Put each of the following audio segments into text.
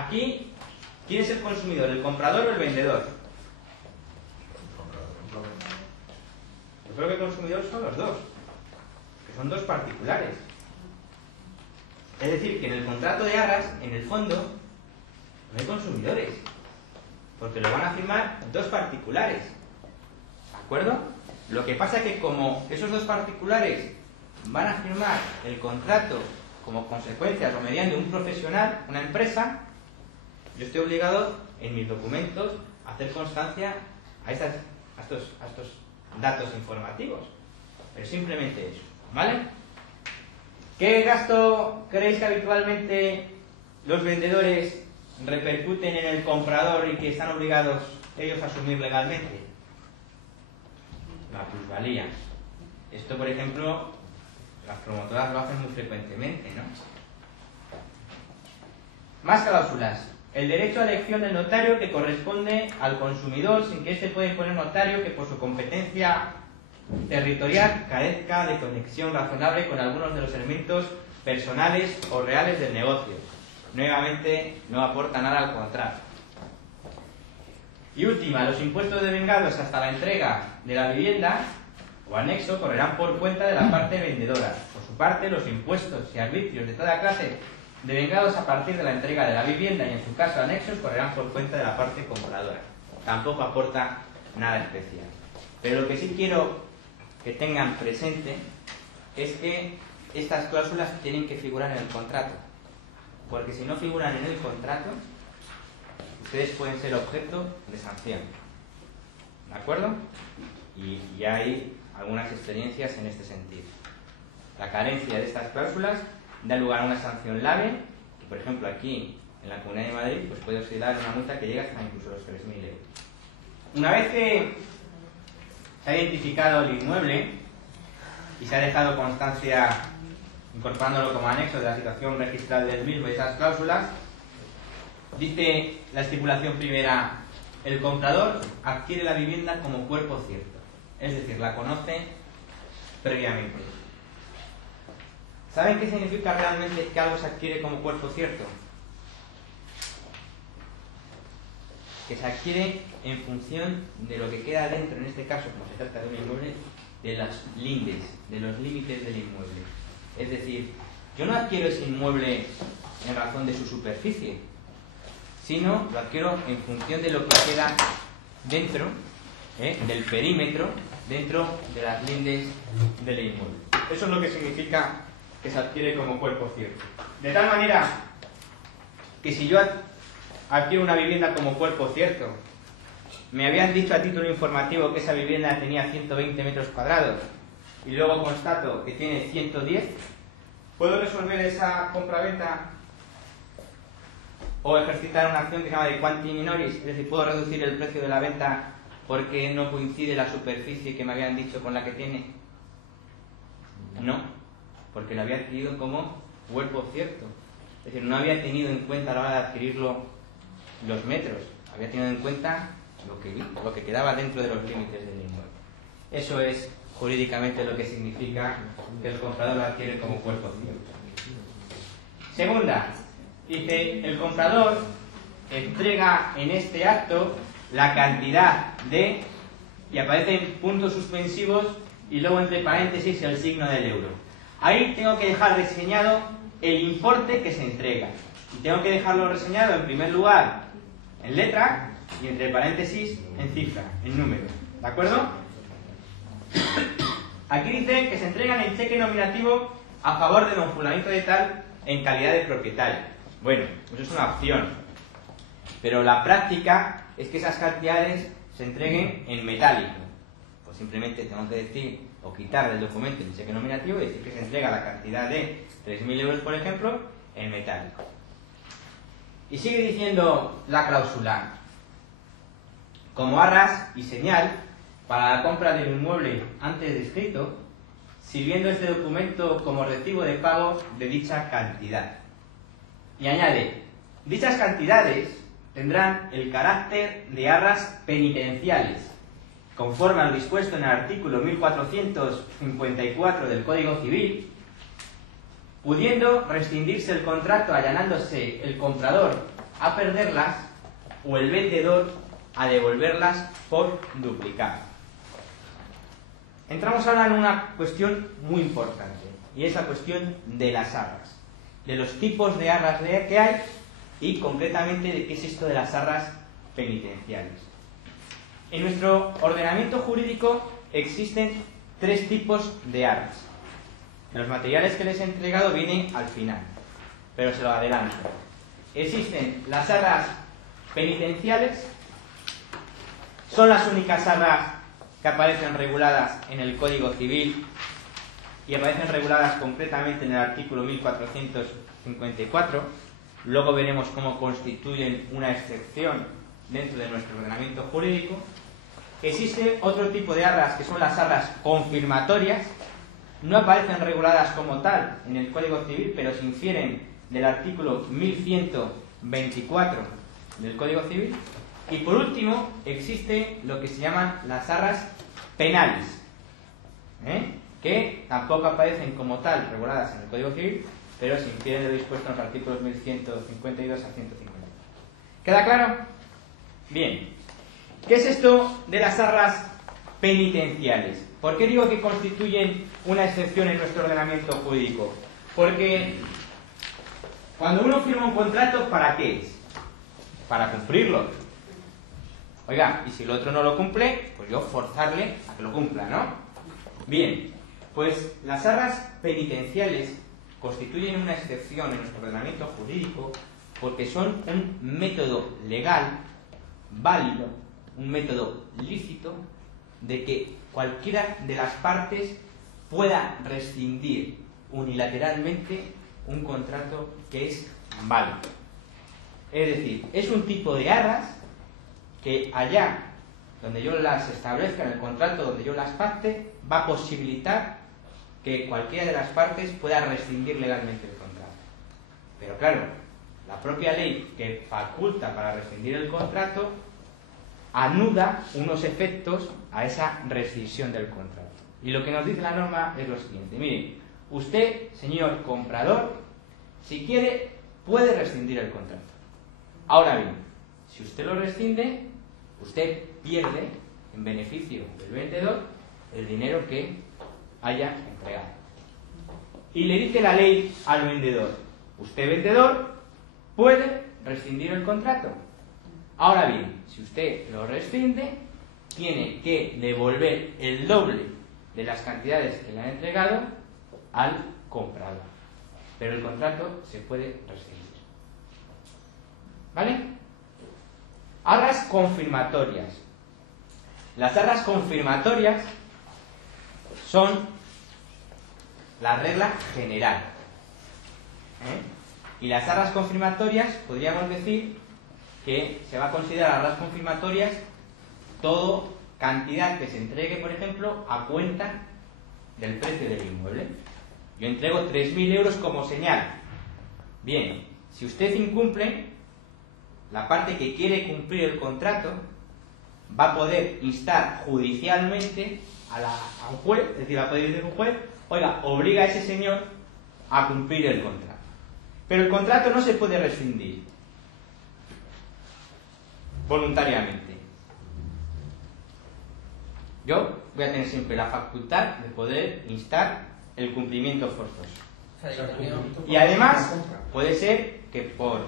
Aquí, ¿quién es el consumidor? ¿El comprador o el vendedor? Yo creo que el consumidor son los dos, que son dos particulares. Es decir, que en el contrato de arras, en el fondo, no hay consumidores, porque lo van a firmar dos particulares. ¿De acuerdo? Lo que pasa es que como esos dos particulares van a firmar el contrato como consecuencia o mediante un profesional, una empresa, yo estoy obligado en mis documentos a hacer constancia a estos datos informativos. Pero simplemente eso, ¿vale? ¿Qué gasto creéis que habitualmente los vendedores repercuten en el comprador y que están obligados ellos a asumir legalmente? La plusvalía. Esto, por ejemplo, las promotoras lo hacen muy frecuentemente, ¿no? Más cláusulas. El derecho a elección del notario que corresponde al consumidor sin que éste pueda imponer notario que por su competencia territorial carezca de conexión razonable con algunos de los elementos personales o reales del negocio. Nuevamente, no aporta nada al contrato. Y última, los impuestos devengados hasta la entrega de la vivienda o anexo correrán por cuenta de la parte vendedora. Por su parte, los impuestos y arbitrios de toda clase devengados a partir de la entrega de la vivienda y en su caso anexos correrán por cuenta de la parte compradora. Tampoco aporta nada especial. Pero lo que sí quiero que tengan presente es que estas cláusulas tienen que figurar en el contrato, porque si no figuran en el contrato, ustedes pueden ser objeto de sanción. ¿De acuerdo? Y ya hay algunas experiencias en este sentido. La carencia de estas cláusulas da lugar a una sanción leve, que por ejemplo aquí en la Comunidad de Madrid pues puede oscilar una multa que llega hasta incluso los 3.000 euros. Una vez que se ha identificado el inmueble y se ha dejado constancia incorporándolo como anexo de la situación registral del mismo y esas cláusulas, dice la estipulación primera: el comprador adquiere la vivienda como cuerpo cierto, es decir, la conoce previamente. ¿Saben qué significa realmente que algo se adquiere como cuerpo cierto? Que se adquiere en función de lo que queda dentro, en este caso, como se trata de un inmueble, de las lindes, de los límites del inmueble. Es decir, yo no adquiero ese inmueble en razón de su superficie, sino lo adquiero en función de lo que queda dentro, del perímetro, dentro de las lindes del inmueble. Eso es lo que significa que se adquiere como cuerpo cierto. De tal manera que si yo adquiero una vivienda como cuerpo cierto, me habían dicho a título informativo que esa vivienda tenía 120 metros cuadrados y luego constato que tiene 110, ¿puedo resolver esa compraventa o ejercitar una acción que se llama de quanti minoris? Es decir, ¿puedo reducir el precio de la venta porque no coincide la superficie que me habían dicho con la que tiene? No, porque lo había adquirido como cuerpo cierto. Es decir, no había tenido en cuenta a la hora de adquirirlo los metros, había tenido en cuenta lo que quedaba dentro de los límites del inmueble. Eso es jurídicamente lo que significa que el comprador lo adquiere como cuerpo cierto. Segunda, dice: el comprador entrega en este acto la cantidad de, y aparecen puntos suspensivos y luego entre paréntesis el signo del euro. Ahí tengo que dejar reseñado el importe que se entrega. Y tengo que dejarlo reseñado en primer lugar en letra y entre paréntesis en cifra, en número. ¿De acuerdo? Aquí dice que se entregan el cheque nominativo a favor de don fulanito de tal en calidad de propietario. Bueno, eso es una opción. Pero la práctica es que esas cantidades se entreguen en metálico. Pues simplemente tengo que decir o quitar del documento el cheque nominativo y decir que se entrega la cantidad de 3.000 euros, por ejemplo, en metálico. Y sigue diciendo la cláusula: como arras y señal para la compra del inmueble antes descrito, sirviendo este documento como recibo de pago de dicha cantidad. Y añade: dichas cantidades tendrán el carácter de arras penitenciales, conforme a lo dispuesto en el artículo 1454 del Código Civil, pudiendo rescindirse el contrato allanándose el comprador a perderlas o el vendedor a devolverlas por duplicado. Entramos ahora en una cuestión muy importante, y es la cuestión de las arras, de los tipos de arras que hay y concretamente de qué es esto de las arras penitenciales. En nuestro ordenamiento jurídico existen tres tipos de arras. En los materiales que les he entregado vienen al final, pero se lo adelanto. Existen las arras penitenciales, son las únicas arras que aparecen reguladas en el Código Civil y aparecen reguladas concretamente en el artículo 1454. Luego veremos cómo constituyen una excepción dentro de nuestro ordenamiento jurídico. Existe otro tipo de arras que son las arras confirmatorias. No aparecen reguladas como tal en el Código Civil, pero se infieren del artículo 1124 del Código Civil. Y por último, existe lo que se llaman las arras penales, que tampoco aparecen como tal reguladas en el Código Civil, pero se infieren de lo dispuesto en los artículos 1152 a 150. ¿Queda claro? Bien. ¿Qué es esto de las arras penitenciales? ¿Por qué digo que constituyen una excepción en nuestro ordenamiento jurídico? Porque cuando uno firma un contrato, ¿para qué es? Para cumplirlo. Oiga, y si el otro no lo cumple, pues yo forzarle a que lo cumpla, ¿no? Bien, pues las arras penitenciales constituyen una excepción en nuestro ordenamiento jurídico porque son un método legal, válido, un método lícito, de que cualquiera de las partes pueda rescindir unilateralmente un contrato que es válido. Es decir, es un tipo de arras que allá donde yo las establezca, en el contrato donde yo las pacte, va a posibilitar que cualquiera de las partes pueda rescindir legalmente el contrato. Pero claro, la propia ley que faculta para rescindir el contrato anuda unos efectos a esa rescisión del contrato. Y lo que nos dice la norma es lo siguiente. Mire, usted, señor comprador, si quiere, puede rescindir el contrato. Ahora bien, si usted lo rescinde, usted pierde, en beneficio del vendedor, el dinero que haya entregado. Y le dice la ley al vendedor: usted, vendedor, puede rescindir el contrato. Ahora bien, si usted lo rescinde, tiene que devolver el doble de las cantidades que le han entregado al comprador. Pero el contrato se puede rescindir. ¿Vale? Arras confirmatorias. Las arras confirmatorias son la regla general. Y las arras confirmatorias, podríamos decir que se va a considerar arras confirmatorias toda cantidad que se entregue, por ejemplo, a cuenta del precio del inmueble. Yo entrego 3.000 euros como señal. Bien, si usted incumple, la parte que quiere cumplir el contrato va a poder instar judicialmente a un juez, es decir, va a poder decir un juez: oiga, obliga a ese señor a cumplir el contrato. Pero el contrato no se puede rescindir voluntariamente. Yo voy a tener siempre la facultad de poder instar el cumplimiento forzoso. Y además puede ser que por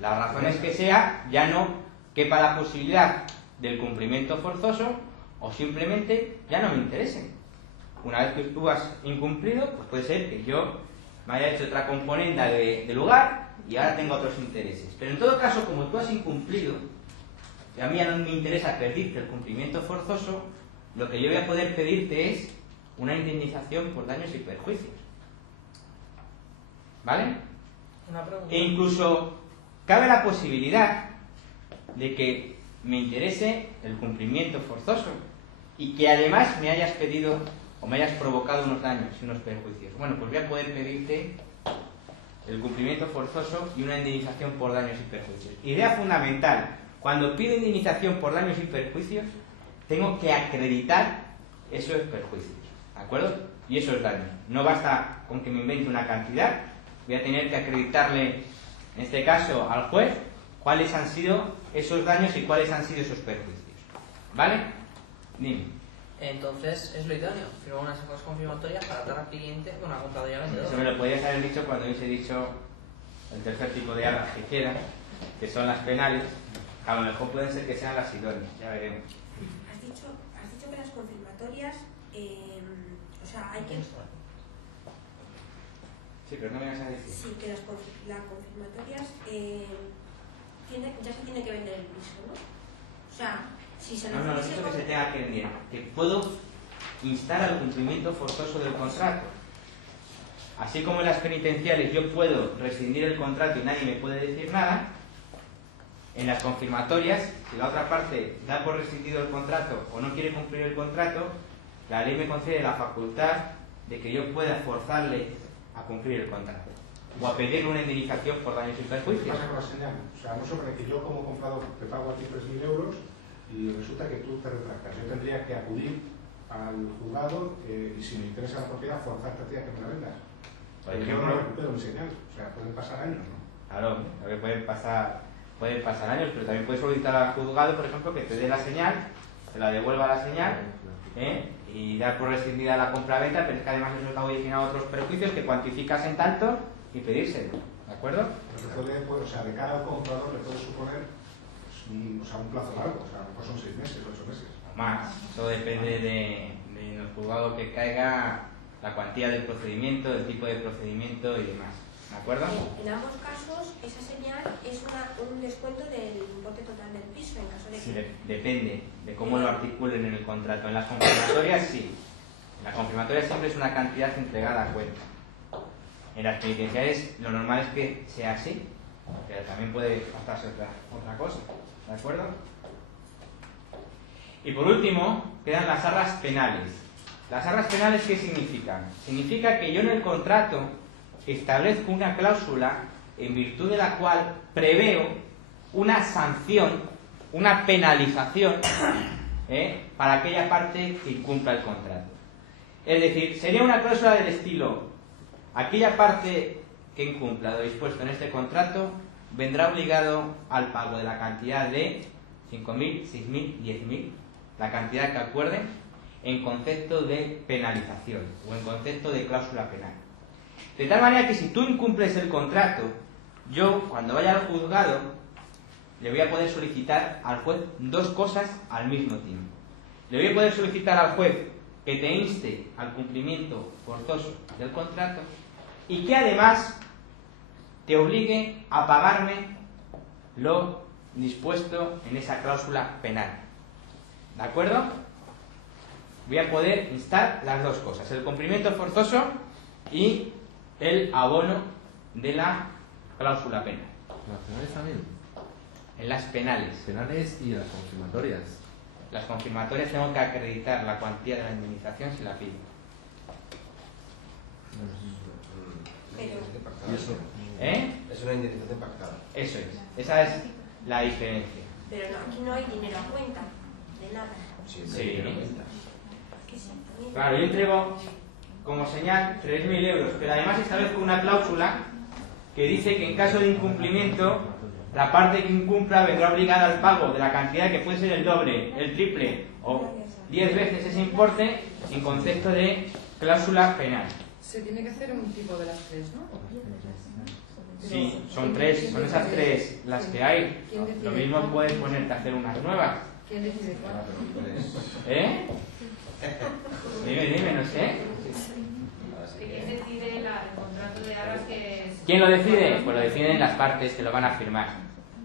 las razones que sea ya no quepa la posibilidad del cumplimiento forzoso, o simplemente ya no me interese. Una vez que tú has incumplido, pues puede ser que yo me haya hecho otra componenda de lugar y ahora tengo otros intereses. Pero en todo caso, como tú has incumplido, y a mí ya no me interesa pedirte el cumplimiento forzoso, lo que yo voy a poder pedirte es una indemnización por daños y perjuicios. ¿Vale? Una pregunta. E incluso cabe la posibilidad de que me interese el cumplimiento forzoso y que además me hayas pedido o me hayas provocado unos daños y unos perjuicios. Bueno, pues voy a poder pedirte el cumplimiento forzoso y una indemnización por daños y perjuicios. Idea fundamental: cuando pido indemnización por daños y perjuicios, tengo que acreditar esos perjuicios, ¿de acuerdo? Y esos daños. No basta con que me invente una cantidad, voy a tener que acreditarle, en este caso al juez, cuáles han sido esos daños y cuáles han sido esos perjuicios. ¿Vale? Dime. Entonces es lo idóneo, firmar unas actas confirmatorias para dar al cliente una compradora y vendedor. Eso me lo podías haber dicho cuando hubiese dicho el tercer tipo de arras que quieran, que son las penales. A lo mejor pueden ser que sean las idóneas, ya veremos. Has dicho que las confirmatorias, o sea, hay que... Sí, pero no me vas a decir. Sí, que las confirmatorias ya se tiene que vender el piso, ¿no? O sea, si se No, no he dicho que se tenga que vender, que puedo instar al cumplimiento forzoso del contrato. Así como en las penitenciales yo puedo rescindir el contrato y nadie me puede decir nada, en las confirmatorias, si la otra parte da por rescindido el contrato o no quiere cumplir el contrato, la ley me concede la facultad de que yo pueda forzarle a cumplir el contrato o a pedir una indemnización por daños y perjuicios. ¿Qué pasa con la señal? O sea, no supone que yo como comprador te pago a ti 3.000 euros y resulta que tú te retractas. Yo tendría que acudir al juzgado y si me interesa la propiedad, forzarte a ti a que me la vendas. Por Yo ejemplo, no recupero mi señal. O sea, pueden pasar años, ¿no? claro, pueden pasar años, pero también puedes solicitar al juzgado, por ejemplo, que te dé la señal, te la devuelva la señal, y dar por rescindida la compraventa, pero es que además eso está originado a otros perjuicios que cuantificas en tanto y pedírselo, ¿de acuerdo? Pero o sea, de cara al comprador le puede suponer pues, un plazo largo, o sea, a lo mejor son 6 meses, 8 meses. O más, eso depende de el juzgado que caiga, la cuantía del procedimiento, el tipo de procedimiento y demás, ¿de acuerdo? En ambos casos, esa señal es un descuento del importe total del piso, en caso de que... Sí, depende de cómo lo articulen en el contrato. En las confirmatorias sí. En las confirmatorias siempre es una cantidad entregada a cuenta. En las penitenciales lo normal es que sea así, pero también puede pasarse otra cosa, ¿de acuerdo? Y por último, quedan las arras penales. ¿Las arras penales qué significan? Significa que yo en el contrato establezco una cláusula en virtud de la cual preveo una sanción, una penalización para aquella parte que incumpla el contrato. Es decir, sería una cláusula del estilo: aquella parte que incumpla lo dispuesto en este contrato vendrá obligado al pago de la cantidad de 5.000, 6.000, 10.000, la cantidad que acuerden, en concepto de penalización o en concepto de cláusula penal. De tal manera que si tú incumples el contrato, yo, cuando vaya al juzgado, le voy a poder solicitar al juez dos cosas al mismo tiempo. Le voy a poder solicitar al juez que te inste al cumplimiento forzoso del contrato y que además te obligue a pagarme lo dispuesto en esa cláusula penal. ¿De acuerdo? Voy a poder instar las dos cosas: el cumplimiento forzoso y el abono de la cláusula penal. ¿Las penales también? En las penales. Penales y las confirmatorias. Las confirmatorias tengo que acreditar la cuantía de la indemnización si la pido. Pero, ¿Y eso? Es una indemnización pactada. Eso es. Esa es la diferencia. pero no, aquí no hay dinero a cuenta, de nada. Sí. Que sí, también. Claro, yo entrego como señal 3.000 euros, pero además establezco una cláusula que dice que en caso de incumplimiento, la parte que incumpla vendrá obligada al pago de la cantidad que puede ser el doble, el triple o 10 veces ese importe en concepto de cláusula penal. Se tiene que hacer un tipo de las tres, ¿no? Sí, son tres, son esas tres las que hay. Lo mismo puedes ponerte a hacer unas nuevas. ¿Quién decide cuál? Dime, no sé. ¿Quién decide el contrato de arras que es? ¿Quién lo decide? Pues lo deciden las partes que lo van a firmar.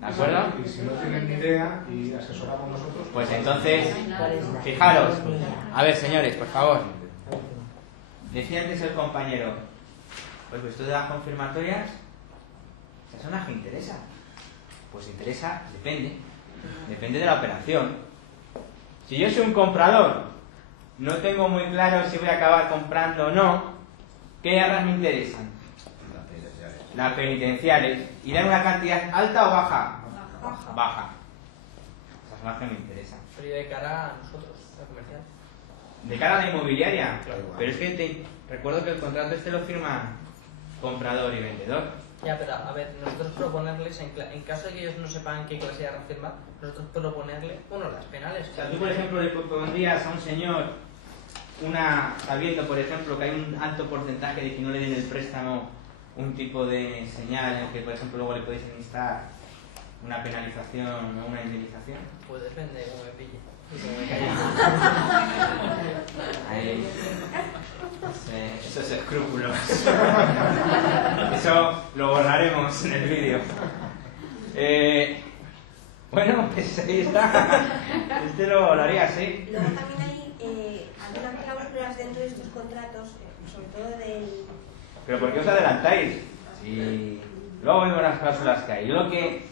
¿De acuerdo? Y si no tienen ni idea y asesoramos nosotros... Pues entonces, fijaros. A ver, señores, por favor. Decía antes el compañero, pues esto de las confirmatorias, ¿esa zona que interesa? Pues interesa, depende de la operación. Si yo soy un comprador, no tengo muy claro si voy a acabar comprando o no, ¿qué arras me interesan? Las penitenciales. ¿Y dan una cantidad alta o baja? Baja. Esas son las que me interesan. Pero de cara a nosotros, a comercial. De cara a la inmobiliaria. Claro, igual. Pero es que recuerdo que el contrato este lo firman comprador y vendedor. Ya, pero a ver, nosotros proponerles, en caso de que ellos no sepan qué clase de arras firmar, nosotros proponerle, bueno, las penales. O sea, tú, por ejemplo, le propondrías a un señor, sabiendo, por ejemplo, que hay un alto porcentaje de que no le den el préstamo, un tipo de señal en el que, por ejemplo, luego le podéis instar una penalización o una indemnización. Pues depende de cómo me pille. Ahí. Esos escrúpulos. Eso lo borraremos en el vídeo. Bueno, pues ahí está. Este lo haría, sí. Luego también hay algunas cláusulas dentro de estos contratos, sobre todo del... Pero ¿por qué os adelantáis? Sí. Luego vemos las cláusulas que hay. Yo lo que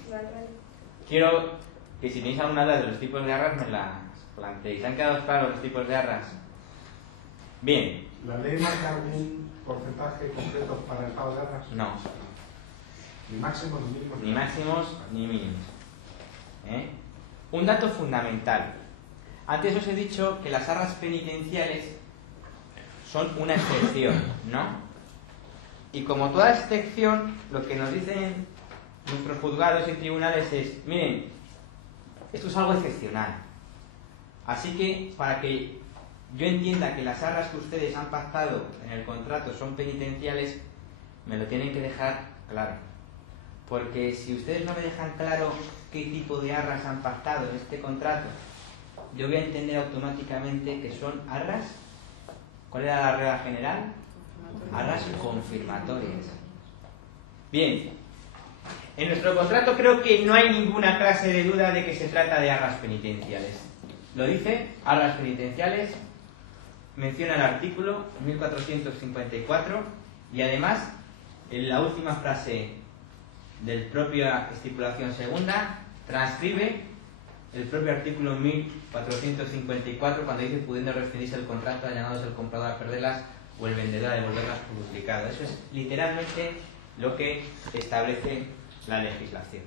quiero que si tenéis alguna duda de los tipos de arras me las planteéis. ¿Han quedado claros los tipos de arras? Bien. ¿La ley marca algún porcentaje concreto para el pago de arras? No. Ni máximos ni mínimos. Ni máximos ni mínimos. Un dato fundamental. Antes os he dicho que las arras penitenciales son una excepción, ¿no? Y como toda excepción, lo que nos dicen nuestros juzgados y tribunales es, miren, esto es algo excepcional. Así que, para que yo entienda que las arras que ustedes han pactado en el contrato son penitenciales, me lo tienen que dejar claro. Porque si ustedes no me dejan claro qué tipo de arras han pactado en este contrato, yo voy a entender automáticamente que son arras. ¿Cuál era la regla general? Arras confirmatorias. Bien, en nuestro contrato creo que no hay ninguna clase de duda de que se trata de arras penitenciales. Lo dice, arras penitenciales, menciona el artículo 1454 y además en la última frase del propia estipulación segunda transcribe el propio artículo 1454 cuando dice pudiendo rescindirse el contrato allanados el comprador a perderlas o el vendedor a devolverlas por duplicado. Eso es literalmente lo que establece la legislación.